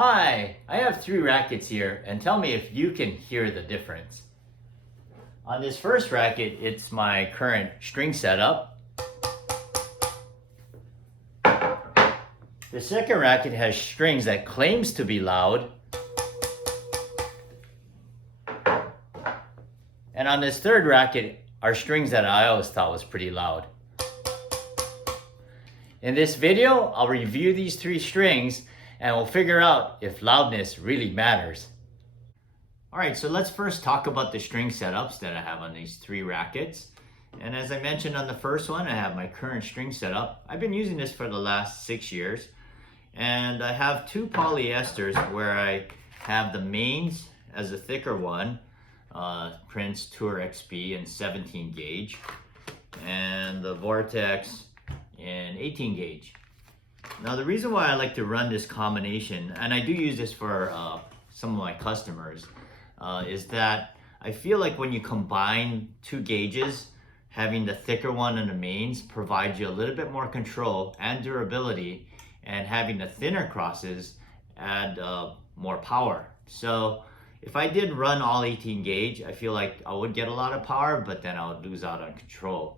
Hi, I have 3 rackets here and tell me if you can hear the difference. On this first racket, it's my current string setup. The second racket has strings that claims to be loud. And on this third racket are strings that I always thought was pretty loud. In this video, I'll review these 3 strings and we'll figure out if loudness really matters. Alright, so let's first talk about the string setups that I have on these 3 rackets. And as I mentioned on the first one, I have my current string setup. I've been using this for the last 6 years. And I have 2 polyesters where I have the mains as a thicker one, Prince Tour XP in 17 gauge, and the Vortex in 18 gauge. Now the reason why I like to run this combination, and I do use this for some of my customers, is that I feel like when you combine 2 gauges, having the thicker one in the mains provides you a little bit more control and durability, and having the thinner crosses add more power. So if I did run all 18 gauge, I feel like I would get a lot of power, but then I would lose out on control.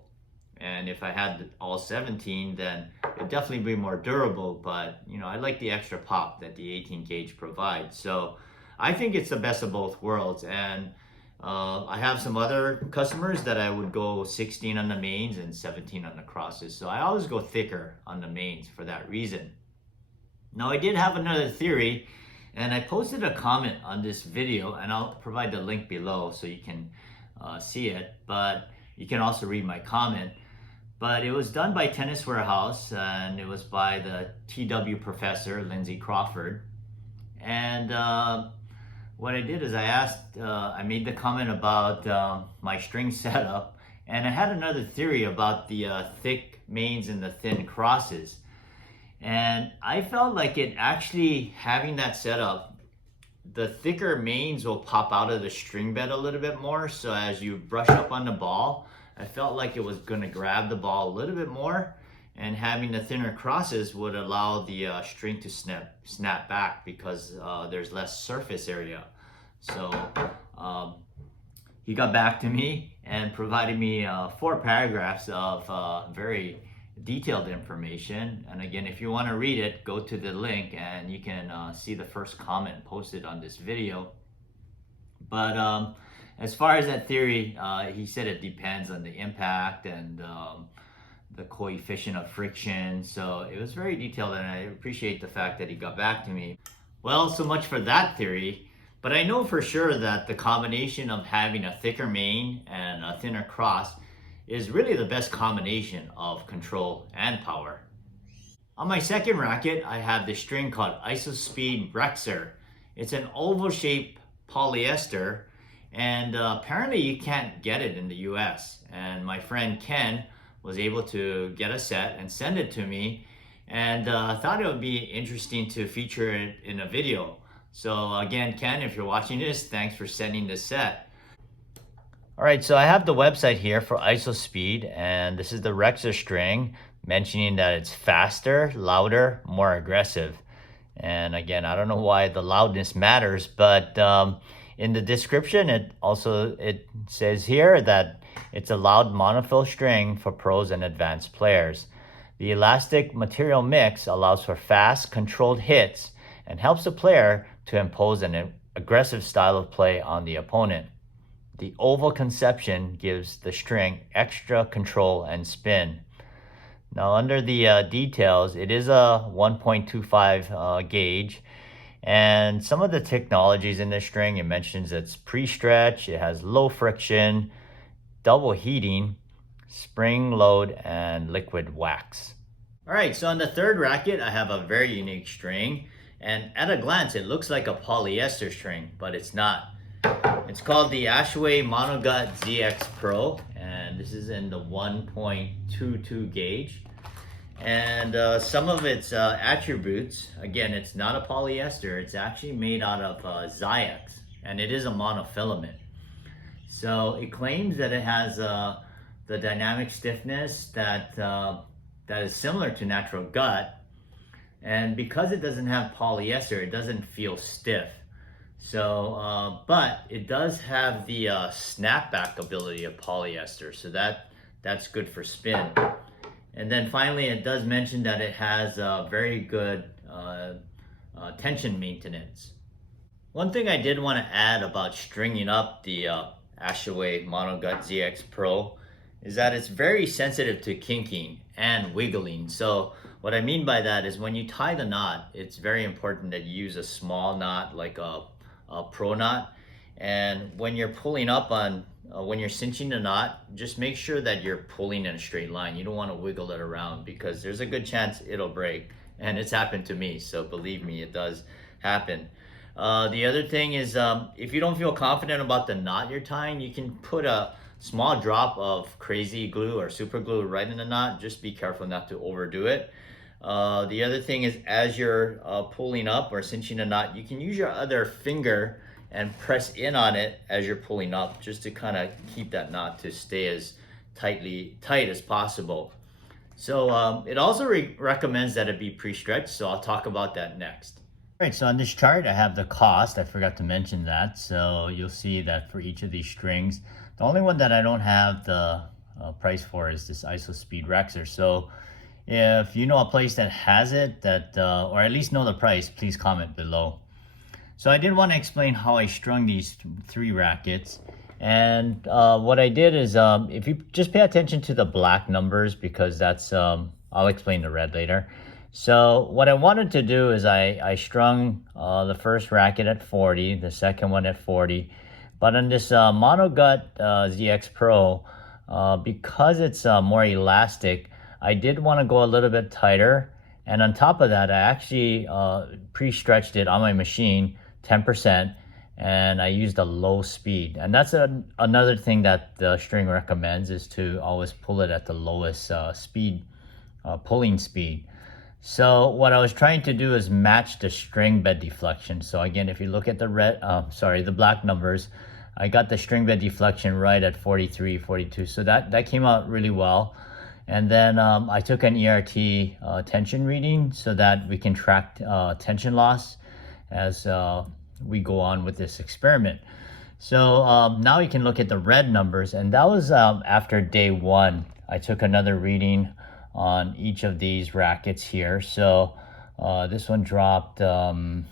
And if I had all 17, then it'd definitely be more durable, but you know, I like the extra pop that the 18 gauge provides. So I think it's the best of both worlds. And I have some other customers that I would go 16 on the mains and 17 on the crosses. So I always go thicker on the mains for that reason. Now I did have another theory, and I posted a comment on this video, and I'll provide the link below so you can see it, but you can also read my comment. But it was done by Tennis Warehouse, and it was by the TW professor, Lindsay Crawford. And what I did is I made the comment about my string setup, and I had another theory about the thick mains and the thin crosses. And I felt like it actually, having that setup, the thicker mains will pop out of the string bed a little bit more. So as you brush up on the ball, I felt like it was going to grab the ball a little bit more, and having the thinner crosses would allow the string to snap back because there's less surface area. So he got back to me and provided me 4 paragraphs of very detailed information. And again, if you want to read it, go to the link and you can see the first comment posted on this video. But as far as that theory, he said it depends on the impact and the coefficient of friction. So it was very detailed, and I appreciate the fact that he got back to me. Well, so much for that theory. But I know for sure that the combination of having a thicker main and a thinner cross is really the best combination of control and power. On my second racket, I have this string called IsoSpeed Rexxxer. It's an oval-shaped polyester, and apparently you can't get it in the US. And my friend Ken was able to get a set and send it to me, and thought it would be interesting to feature it in a video. So again, Ken, if you're watching this, thanks for sending this set. Alright, so I have the website here for IsoSpeed, and this is the Rexxxer string, mentioning that it's faster, louder, more aggressive. And again, I don't know why the loudness matters, but in the description, it says here that it's a loud monofill string for pros and advanced players. The elastic material mix allows for fast, controlled hits and helps the player to impose an aggressive style of play on the opponent. The oval conception gives the string extra control and spin. Now under the details, it is a 1.25 gauge. And some of the technologies in this string, it mentions it's pre-stretch, it has low friction, double heating, spring load, and liquid wax. Alright, so on the third racket, I have a very unique string. And at a glance, it looks like a polyester string, but it's not. It's called the Ashaway MonoGut ZX Pro, and this is in the 1.22 gauge. And some of its attributes, again, it's not a polyester, it's actually made out of ZX, and it is a monofilament. So it claims that it has the dynamic stiffness that is similar to natural gut, And because it doesn't have polyester, it doesn't feel stiff. So, but it does have the snapback ability of polyester, so that's good for spin. And then finally, it does mention that it has very good tension maintenance. One thing I did want to add about stringing up the Ashaway MonoGut ZX Pro is that it's very sensitive to kinking and wiggling. So what I mean by that is when you tie the knot, it's very important that you use a small knot like a pro knot. And when you're pulling up on, when you're cinching the knot, just make sure that you're pulling in a straight line. You don't want to wiggle it around because there's a good chance it'll break. And it's happened to me, so believe me, it does happen. The other thing is if you don't feel confident about the knot you're tying, you can put a small drop of crazy glue or super glue right in the knot. Just be careful not to overdo it. The other thing is as you're pulling up or cinching a knot, you can use your other finger and press in on it as you're pulling up, just to kind of keep that knot to stay as tight as possible. So it also recommends that it be pre-stretched, so I'll talk about that next. All right, so on this chart I have the cost. I forgot to mention that. So you'll see that for each of these strings, the only one that I don't have the price for is this IsoSpeed Rexxxer. So if you know a place that has it, that or at least know the price, please comment below. So I did want to explain how I strung these 3 rackets. And what I did is, if you just pay attention to the black numbers, because that's, I'll explain the red later. So what I wanted to do is I strung the first racket at 40, the second one at 40. But on this MonoGut ZX Pro, because it's more elastic, I did want to go a little bit tighter. And on top of that, I actually pre-stretched it on my machine 10%. And I used a low speed. And that's another thing that the string recommends, is to always pull it at the lowest pulling speed. So what I was trying to do is match the string bed deflection. So again, if you look at the black numbers, I got the string bed deflection right at 43, 42. So that came out really well. And then I took an IART tension reading so that we can track tension loss as we go on with this experiment. So now you can look at the red numbers, and that was after day 1. I took another reading on each of these rackets here. So this one dropped, 5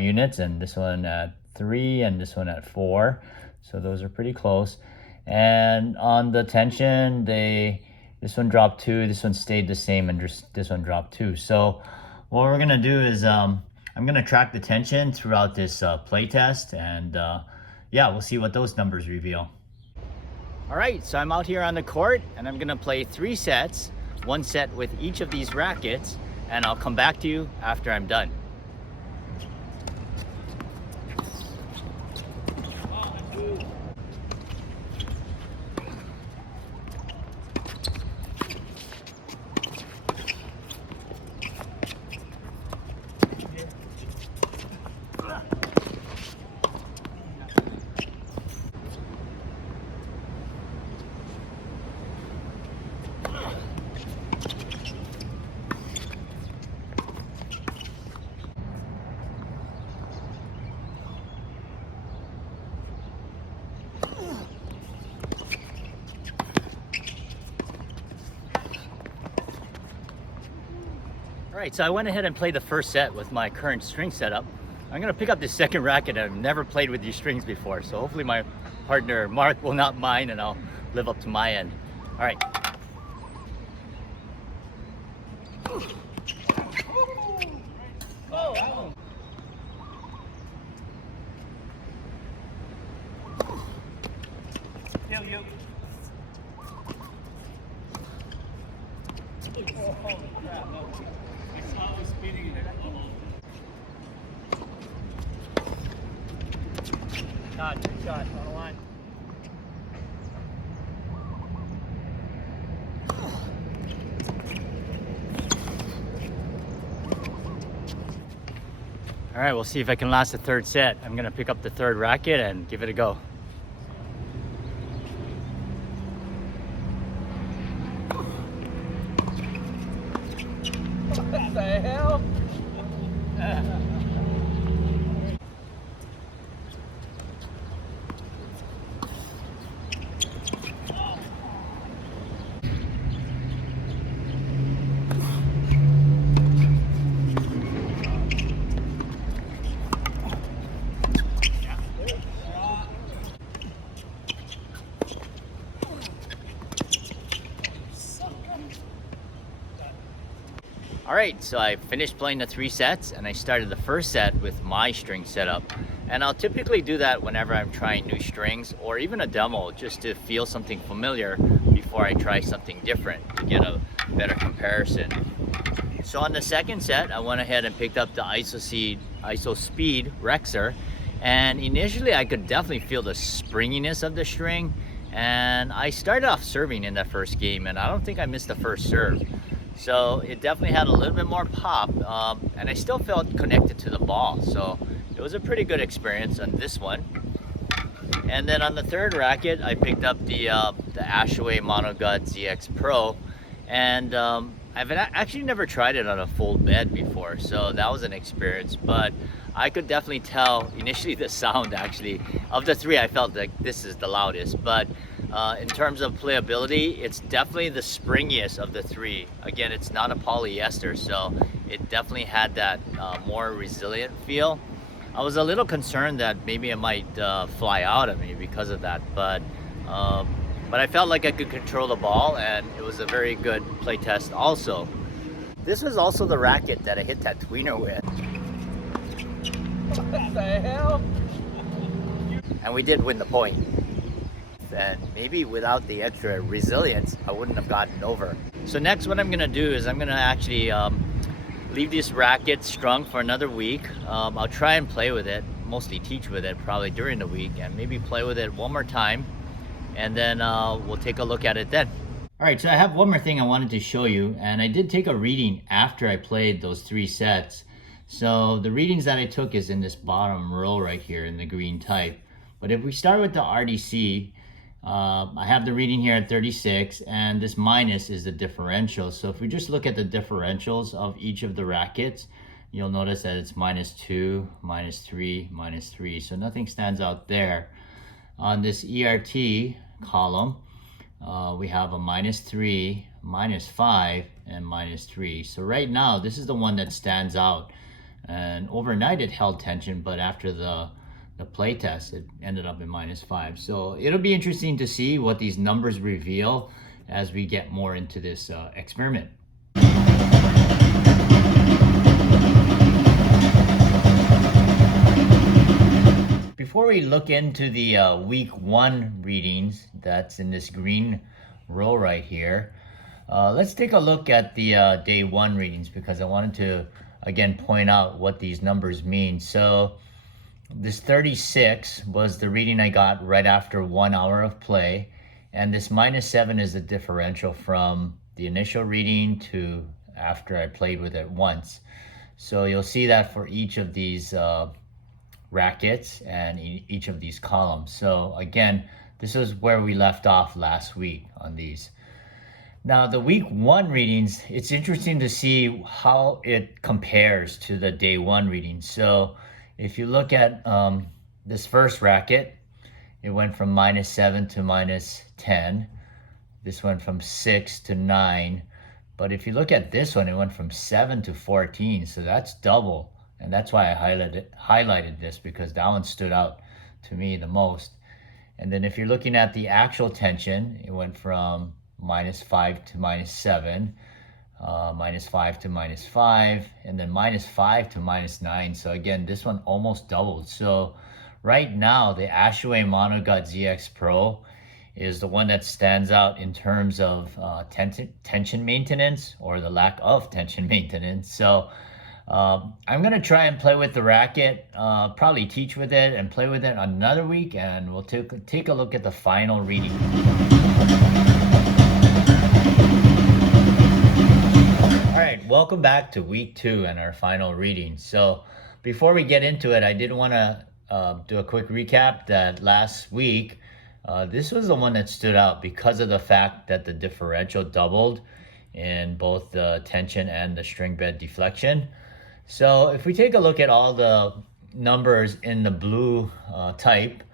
units, and this one at 3, and this one at 4. So those are pretty close. And on the tension, this one dropped 2, this one stayed the same, and this one dropped 2. So what we're gonna do is I'm gonna track the tension throughout this play test, and yeah, we'll see what those numbers reveal. All right, so I'm out here on the court, and I'm gonna play 3 sets, 1 set with each of these rackets, and I'll come back to you after I'm done. All right, so I went ahead and played the first set with my current string setup. I'm gonna pick up this second racket. I've never played with these strings before, so hopefully my partner Mark will not mind and I'll live up to my end. All right. Oh, holy crap, no. I saw it was spinning in it. Good shot, on the line. All right, we'll see if I can last the third set. I'm gonna pick up the third racket and give it a go. Alright, so I finished playing the 3 sets and I started the first set with my string setup. And I'll typically do that whenever I'm trying new strings or even a demo, just to feel something familiar before I try something different to get a better comparison. So on the second set, I went ahead and picked up the IsoSpeed Rexxxer. And initially I could definitely feel the springiness of the string. And I started off serving in that first game and I don't think I missed the first serve. So it definitely had a little bit more pop, and I still felt connected to the ball. So it was a pretty good experience on this one. And then on the third racket, I picked up the Ashaway MonoGut ZX Pro. And I've actually never tried it on a full bed before, so that was an experience. But I could definitely tell initially the sound, actually, of the 3, I felt like this is the loudest. But in terms of playability, it's definitely the springiest of the 3. Again, it's not a polyester, so it definitely had that more resilient feel. I was a little concerned that maybe it might fly out of me because of that, but I felt like I could control the ball, and it was a very good play test also. This was also the racket that I hit that tweener with. What the hell? And we did win the point. And maybe without the extra resilience, I wouldn't have gotten over. So next, what I'm gonna do is I'm gonna actually leave this racket strung for another week. I'll try and play with it, mostly teach with it probably during the week, and maybe play with it one more time, and then we'll take a look at it then. All right, so I have one more thing I wanted to show you, and I did take a reading after I played those 3 sets. So the readings that I took is in this bottom row right here in the green type. But if we start with the RDC, I have the reading here at 36, and this minus is the differential. So if we just look at the differentials of each of the rackets, you'll notice that it's -2, -3, -3. So nothing stands out there. On this ERT column, we have a -3, -5, and -3. So right now, this is the one that stands out. And overnight it held tension, but after the play test, it ended up in -5. So it'll be interesting to see what these numbers reveal as we get more into this experiment. Before we look into the week 1 readings, that's in this green row right here, let's take a look at the day 1 readings, because I wanted to again point out what these numbers mean. So this 36 was the reading I got right after 1 hour of play, and this -7 is the differential from the initial reading to after I played with it once. So you'll see that for each of these rackets and each of these columns. So again, this is where we left off last week on these. Now the week 1 readings, it's interesting to see how it compares to the day 1 reading. So if you look at this first racket, it went from -7 to -10. This went from 6 to 9. But if you look at this one, it went from 7 to 14. So that's double. And that's why I highlighted this, because that one stood out to me the most. And then if you're looking at the actual tension, it went from -5 to -7, -5 to -5, and then -5 to -9. So again, this one almost doubled. So right now, the Ashaway MonoGut ZX Pro is the one that stands out in terms of tension maintenance, or the lack of tension maintenance. So I'm gonna try and play with the racket, probably teach with it and play with it another week, and we'll take a look at the final reading. All right, welcome back to week 2 and our final reading. So before we get into it, I did want to do a quick recap that last week, this was the one that stood out because of the fact that the differential doubled in both the tension and the string bed deflection. So if we take a look at all the numbers in the blue type,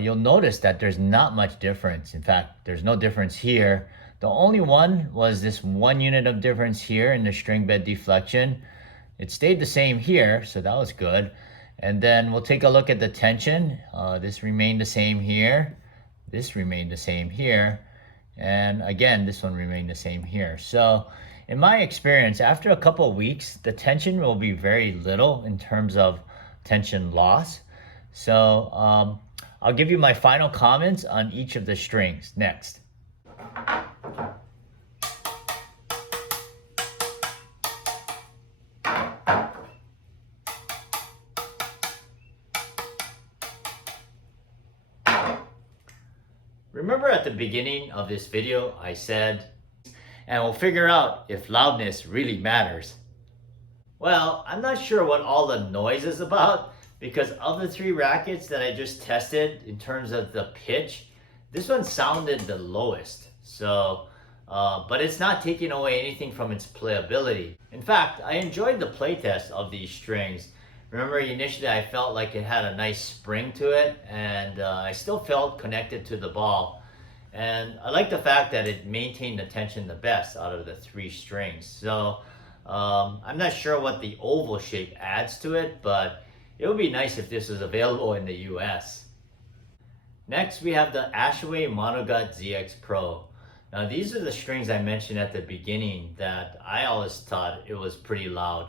you'll notice that there's not much difference. In fact, there's no difference here. The only one was this 1 unit of difference here in the string bed deflection. It stayed the same here, so that was good. And then we'll take a look at the tension. This remained the same here. This remained the same here. And again, this one remained the same here. So In my experience, after a couple of weeks, the tension will be very little in terms of tension loss. So I'll give you my final comments on each of the strings next. Remember at the beginning of this video, I said, and we'll figure out if loudness really matters. Well, I'm not sure what all the noise is about, because of the three rackets that I just tested in terms of the pitch, this one sounded the lowest. So, but it's not taking away anything from its playability. In fact, I enjoyed the playtest of these strings. Remember, initially I felt like it had a nice spring to it, and I still felt connected to the ball. And I like the fact that it maintained the tension the best out of the three strings. So I'm not sure what the oval shape adds to it, but it would be nice if this was available in the US. Next, we have the Ashaway MonoGut ZX Pro. Now, these are the strings I mentioned at the beginning that I always thought it was pretty loud.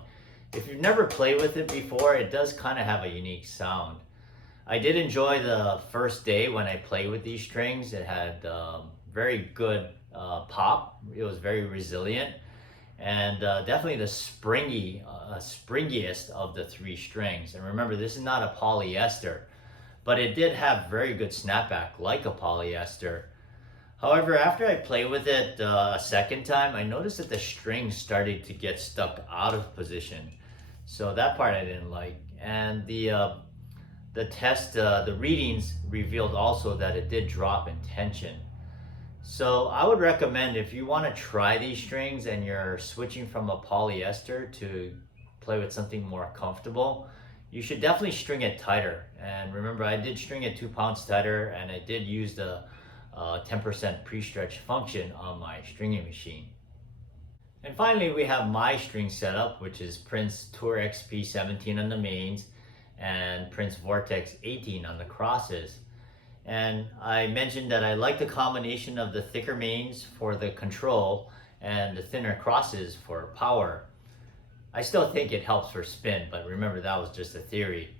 If you've never played with it before, it does kind of have a unique sound. I did enjoy the first day when I played with these strings. It had very good pop. It was very resilient, and definitely the springiest of the three strings. And remember, this is not a polyester, but it did have very good snapback like a polyester. However, after I played with it a second time, I noticed that the strings started to get stuck out of position. So that part I didn't like. And the readings revealed also that it did drop in tension. So I would recommend, if you want to try these strings and you're switching from a polyester to play with something more comfortable, you should definitely string it tighter. And remember, I did string it 2 pounds tighter, and I did use the 10% pre-stretch function on my stringing machine. And finally, we have my string setup, which is Prince Tour XP 17 on the mains and Prince Vortex 18 on the crosses. And I mentioned that I like the combination of the thicker mains for the control and the thinner crosses for power. I still think it helps for spin, but remember, that was just a theory.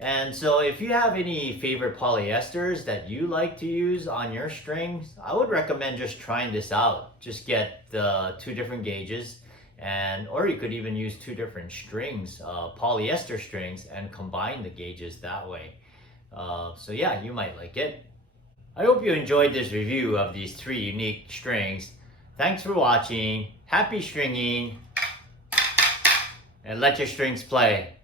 And so if you have any favorite polyesters that you like to use on your strings, I would recommend just trying this out. Just get the 2 different gauges, or you could even use 2 different strings, polyester strings, and combine the gauges that way. So yeah, you might like it. I hope you enjoyed this review of these 3 unique strings. Thanks for watching. Happy stringing, and let your strings play.